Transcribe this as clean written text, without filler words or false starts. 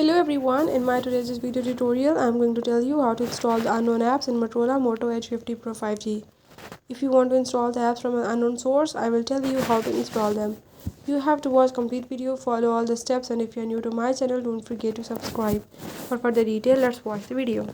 Hello everyone, in my today's video tutorial I am going to tell you how to install the unknown apps in Motorola Moto Edge 50 Pro 5G. If you want to install the apps from an unknown source, I will tell you how to install them. You have to watch complete video, follow all the steps, and if you are new to my channel, don't forget to subscribe. For further detail, let's watch the video.